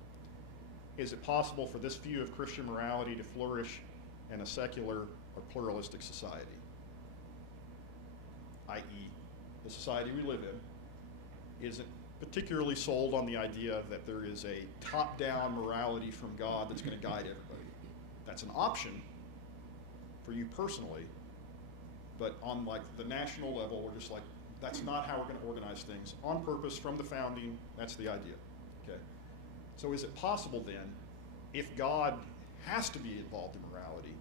Is it possible for this view of Christian morality to flourish in a secular or pluralistic society? I.e., the society we live in isn't particularly sold on the idea that there is a top-down morality from God that's going to guide everybody. That's an option for you personally, but on like the national level, we're just like, that's not how we're going to organize things. On purpose, from the founding, that's the idea. Okay. So is it possible then, if God has to be involved in morality,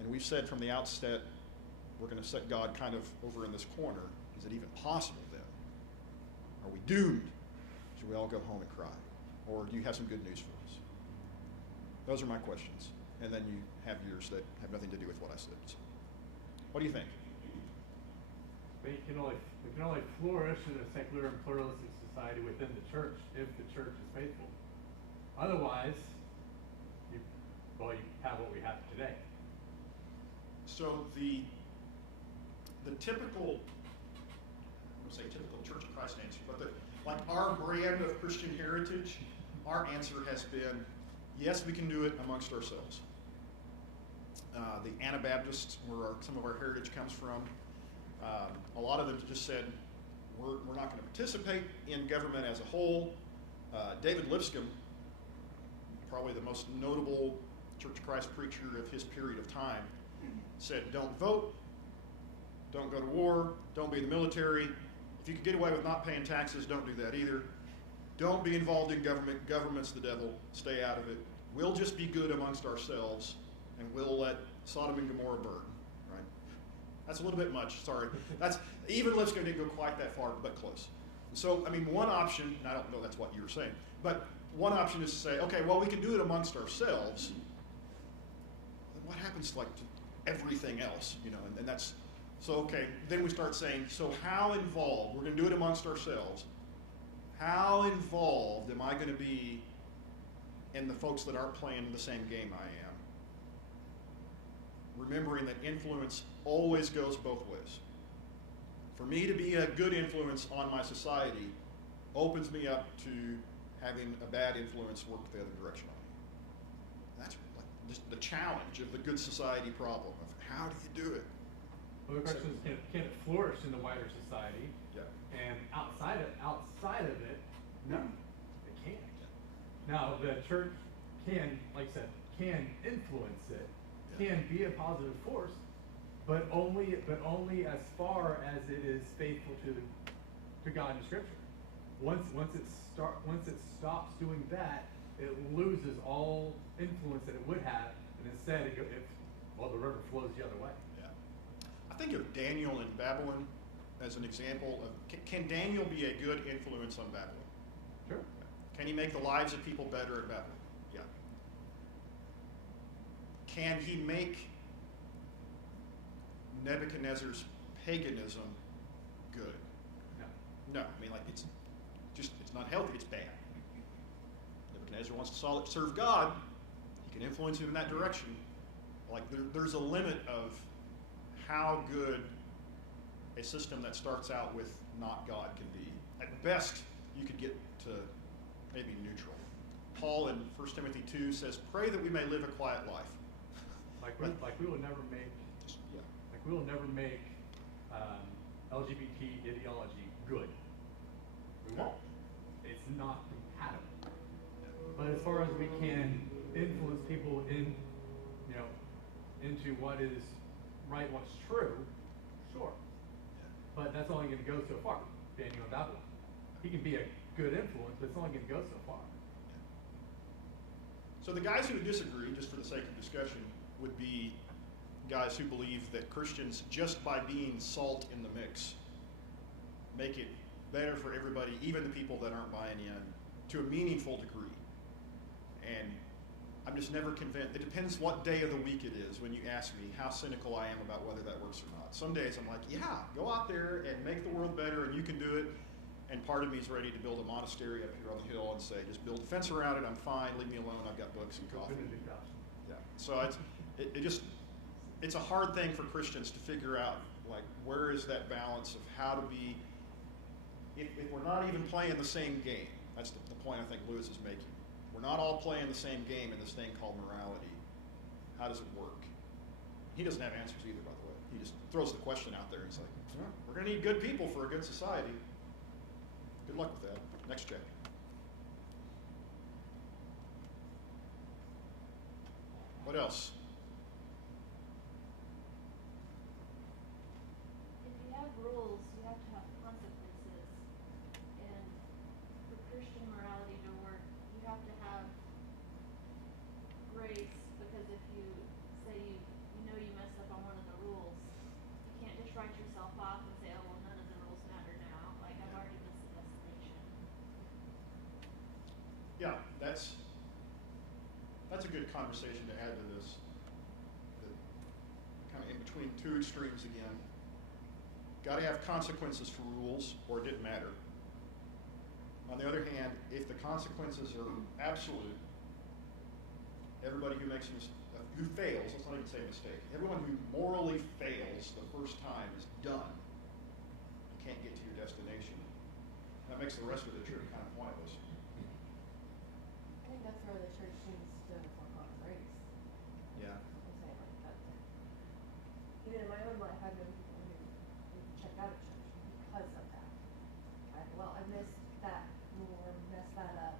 and we've said from the outset, we're going to set God kind of over in this corner, is it even possible then? Are we doomed? Should we all go home and cry? Or do you have some good news for us? Those are my questions. And then you have yours that have nothing to do with what I said. So, what do you think? We can only flourish in a secular and pluralistic society within the church if the church is faithful. Otherwise, you have what we have today. So the typical, Christ answer. But like our brand of Christian heritage, our answer has been, yes, we can do it amongst ourselves. The Anabaptists, where some of our heritage comes from, a lot of them just said, we're not going to participate in government as a whole. David Lipscomb, probably the most notable Church of Christ preacher of his period of time, said, don't vote, don't go to war, don't be in the military. If you can get away with not paying taxes, don't do that either. Don't be involved in government. Government's the devil. Stay out of it. We'll just be good amongst ourselves, and we'll let Sodom and Gomorrah burn. Right? That's a little bit much. Sorry. Even Lipscomb didn't go quite that far, but close. So, I mean, one option, and I don't know that's what you were saying, but one option is to say, okay, well, we can do it amongst ourselves. Then what happens to everything else, and that's, so okay, then we start saying, so how involved, we're going to do it amongst ourselves, how involved am I going to be in the folks that aren't playing the same game I am? Remembering that influence always goes both ways. For me to be a good influence on my society opens me up to having a bad influence work the other direction on me. That's just the challenge of the good society problem of how do you do it? Well, the question is, can it flourish in the wider society? Yeah. And outside of it, no, it can't. Now, the church can, like I said, can influence it, can be a positive force, but only as far as it is faithful to God and Scripture. Once it stops doing that, it loses all influence that it would have, and instead the river flows the other way. Yeah. I think of Daniel in Babylon as an example of, can Daniel be a good influence on Babylon? Sure. Can he make the lives of people better in Babylon? Yeah. Can he make Nebuchadnezzar's paganism good? No. I mean, it's not healthy, it's bad. Nebuchadnezzar wants to serve God, he can influence him in that direction. There's a limit of how good a system that starts out with not God can be. At best, you could get to maybe neutral. Paul in 1 Timothy 2 says, pray that we may live a quiet life. We will never make LGBT ideology good. We won't. It's not compatible. But as far as we can influence people into what is right, what's true, sure. But that's only going to go so far. Daniel and Babylon. He can be a good influence, but it's only going to go so far. So the guys who would disagree, just for the sake of discussion, would be guys who believe that Christians, just by being salt in the mix, make it better for everybody, even the people that aren't buying in, to a meaningful degree. And I'm just never convinced. It depends what day of the week it is when you ask me how cynical I am about whether that works or not. Some days I'm like, yeah, go out there and make the world better and you can do it. And part of me is ready to build a monastery up here on the hill and say, just build a fence around it, I'm fine, leave me alone, I've got books and coffee. Yeah. So it's a hard thing for Christians to figure out, where is that balance of how to be, if we're not even playing the same game. That's the point I think Lewis is making. We're not all playing the same game in this thing called morality. How does it work? He doesn't have answers either, by the way. He just throws the question out there and he's like, we're going to need good people for a good society. Good luck with that. Next chapter. What else? If you have rules, you have to have consequences. And for Christian morality to work, you have to have grace, because if you say you know you messed up on one of the rules, you can't just write yourself off and say, oh, well, none of the rules matter now. I've already missed the destination. Yeah, that's a good conversation to add to this. Kind of in between two extremes again. Got to have consequences for rules, or it didn't matter. On the other hand, if the consequences are absolute, everybody who who fails, let's not even say mistake, everyone who morally fails the first time is done. You can't get to your destination. That makes the rest of the trip kind of pointless. I think that's where the church seems to work on grace. Yeah. I'm saying like that. Even in my own life, I've known people who checked out of church because of that. I missed that or messed that up.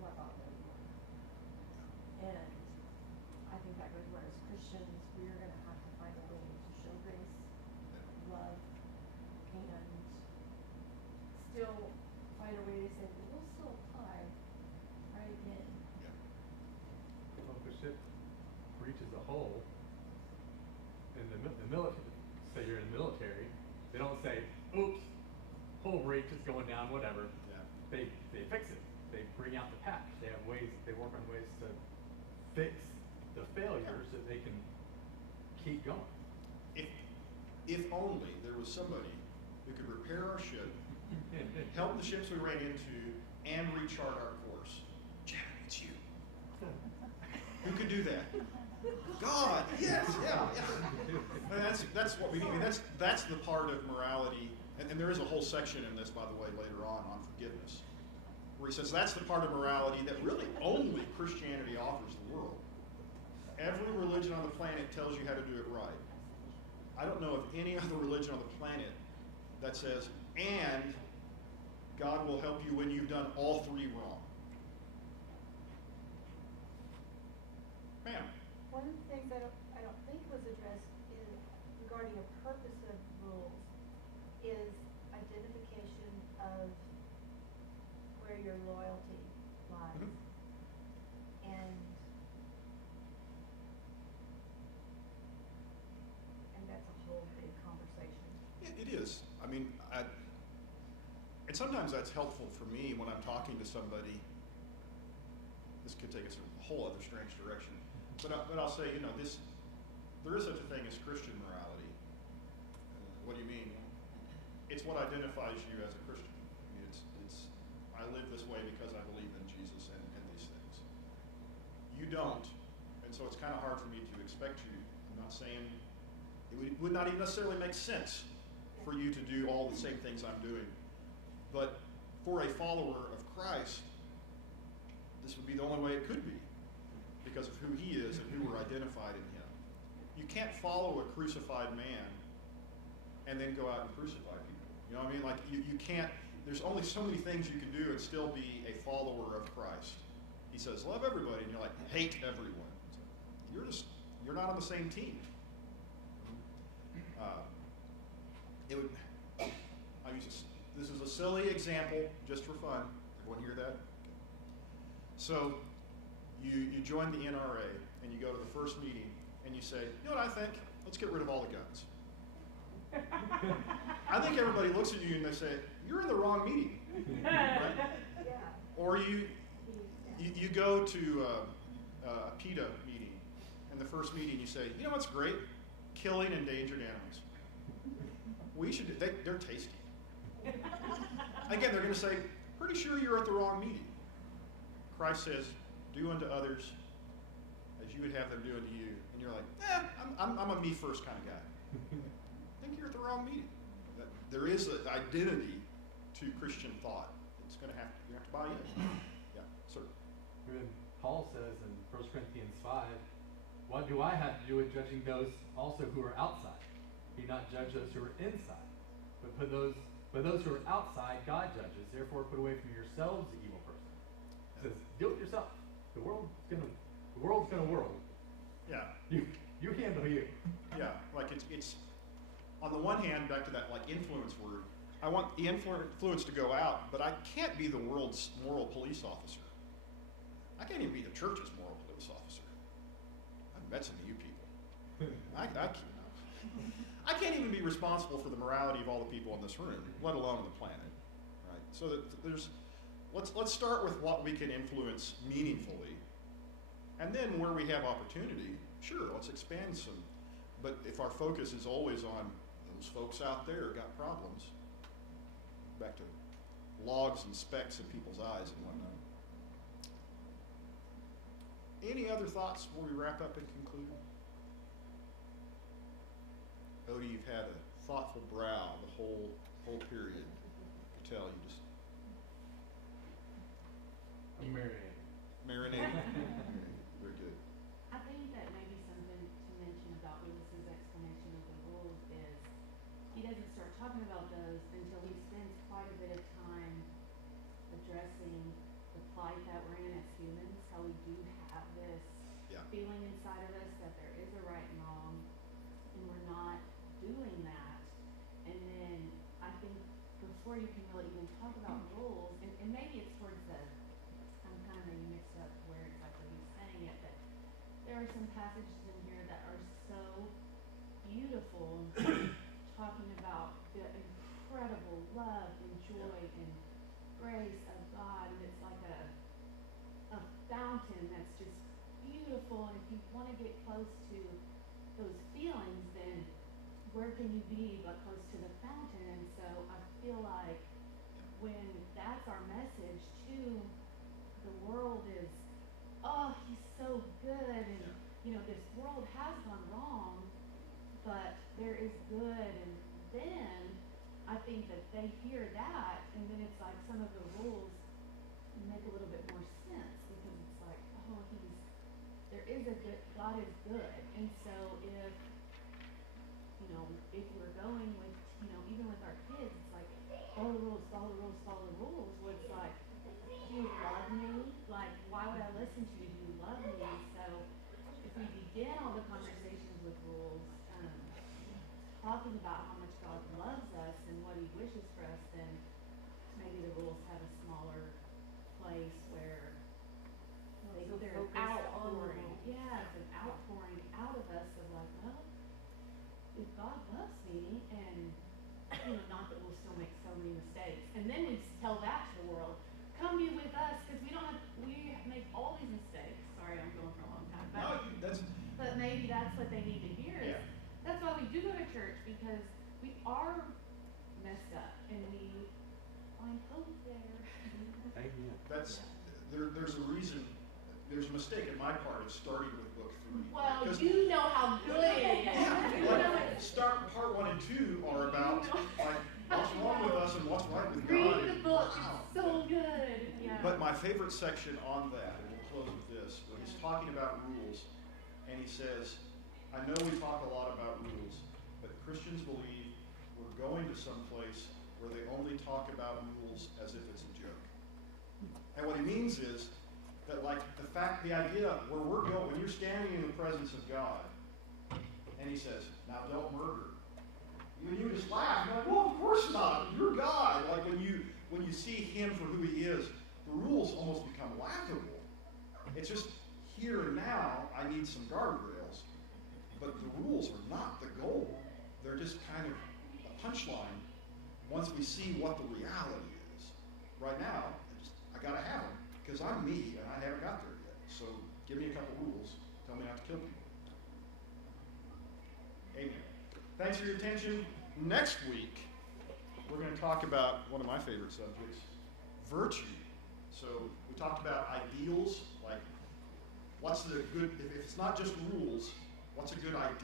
What about them? And I think that goes where as Christians, we're going to have to find a way to show grace, love, and still find a way to say, well, we'll still apply right again. Yeah. Well, if the ship reaches a hole in the military, say you're in the military, they don't say, oops, hole breach is going down, whatever. Yeah. They fix it. They bring out the patch. They have ways, they work on ways to fix the failures that they can keep going. If only there was somebody who could repair our ship, help the ships we ran into, and rechart our course. Janet, it's you. Who could do that? God, yes, yeah. And that's what we need. And that's the part of morality, and there is a whole section in this, by the way, later on forgiveness, where he says that's the part of morality that really only Christianity offers the world. Every religion on the planet tells you how to do it right. I don't know of any other religion on the planet that says, and God will help you when you've done all three wrong. Ma'am. One of the things I don't think was addressed in regarding a purpose of rules is identification of where your loyalty lies. Mm-hmm. And that's a whole big conversation. It is. I mean, and sometimes that's helpful for me when I'm talking to somebody. This could take us in a whole other strange direction. But I'll say, there is such a thing as Christian morality. What do you mean? It's what identifies you as a Christian. I mean, I live this way because I believe in Jesus and these things. You don't, and so it's kind of hard for me to expect you. I'm not saying it would not even necessarily make sense for you to do all the same things I'm doing. But for a follower of Christ, this would be the only way it could be, because of who he is and who we're identified in him. You can't follow a crucified man and then go out and crucify people. You know what I mean? Like, you can't, there's only so many things you can do and still be a follower of Christ. He says, love everybody, and you're like, hate everyone. So you're not on the same team. This is a silly example, just for fun. Everyone hear that? So, you join the NRA, and you go to the first meeting, and you say, you know what I think? Let's get rid of all the guns. I think everybody looks at you and they say, you're in the wrong meeting. Right? Yeah. Or you go to a PETA meeting, and the first meeting you say, you know what's great? Killing endangered animals. We should, they're tasty. Again, they're going to say, pretty sure you're at the wrong meeting. Christ says, do unto others as you would have them do unto you. And you're like, I'm a me first kind of guy. I think you're at the wrong meeting. There is an identity to Christian thought. It's going to have you have to buy in. Yeah, sir. When Paul says in 1 Corinthians 5, what do I have to do with judging those also who are outside? Do not judge those who are inside, but for those who are outside, God judges. Therefore, put away from yourselves the evil person. It says, do it yourself. The world's gonna world. Yeah. You handle you. Yeah, like it's on the one hand, back to that like influence word, I want the influence to go out, but I can't be the world's moral police officer. I can't even be the church's moral police officer. I've met some of you people. I can't even be responsible for the morality of all the people in this room, let alone on the planet. Right? So that let's start with what we can influence meaningfully, and then where we have opportunity, sure, let's expand some. But if our focus is always on those folks out there got problems, back to logs and specks in people's eyes and whatnot. Any other thoughts before we wrap up and conclude? Odie, you've had a thoughtful brow the whole period. I can tell you just plight that we're in as humans, how we do have this Yeah. feeling inside of us that there is a right and wrong, and we're not doing that. And then I think before you can really even talk about rules, and maybe it's towards the, I'm kind of maybe mixed up where exactly he's saying it, but there are some passages in here that are so beautiful, talking about the incredible love and joy and grace of God, and it's like a fountain that's just beautiful. And if you want to get close to those feelings, then where can you be but close to the fountain? And so I feel like when that's our message to the world is, oh, he's so good, and you know, this world has gone wrong, but there is good. And then I think that they hear that, and then it's like some of the rules make a little bit more sense, because it's like, oh, there is a good, God is good. And so if, you know, if we're going with, you know, even with our kids, it's like, follow the rules, follow the rules, follow the rules. Well, it's like, do you love me? Like, why would I listen to you? Do you love me? So if we begin all the conversations with rules, talking about how much God loves us and what he wishes for us, then maybe the rules have a smaller place where So they're an focused on the outpouring. rules. Yeah, it's an outpouring out of us of like, well, if God loves me, and you know, not that we'll still make so many mistakes, and then we tell that to the world, come be with us, because we make all these mistakes. Sorry, I'm going for a long time, but No, but maybe that's what they need to hear. Is Yeah. That's why we do go to church, because we are messed up and we find hope there. Amen. There's a reason. There's a mistake in my part of starting with book 3. Well, 'Cause- you know how good it is. Yeah, You know like, it. start part 1 and 2 are about like what's wrong with us and what's right with God. Read the and book. wow. It's so good. Yeah. But my favorite section on that, and we'll close with this, when he's talking about rules, and he says, I know we talk a lot about rules, but Christians believe we're going to some place where they only talk about rules as if it's a joke. And what he means is that, like, the idea where we're going, when you're standing in the presence of God, and he says, now don't murder. You just laugh. You're like, well, of course not. You're God. Like, when you see him for who he is, the rules almost become laughable. It's just here and now, I need some guardrails. But the rules are not the goal. They're just kind of a punchline once we see what the reality is. Right now, I got to have them because I'm me and I haven't got there yet. So give me a couple rules. Tell me not to kill people. Amen. Thanks for your attention. Next week, we're going to talk about one of my favorite subjects, virtue. So we talked about ideals, like what's the good, if it's not just rules, what's a good ideal?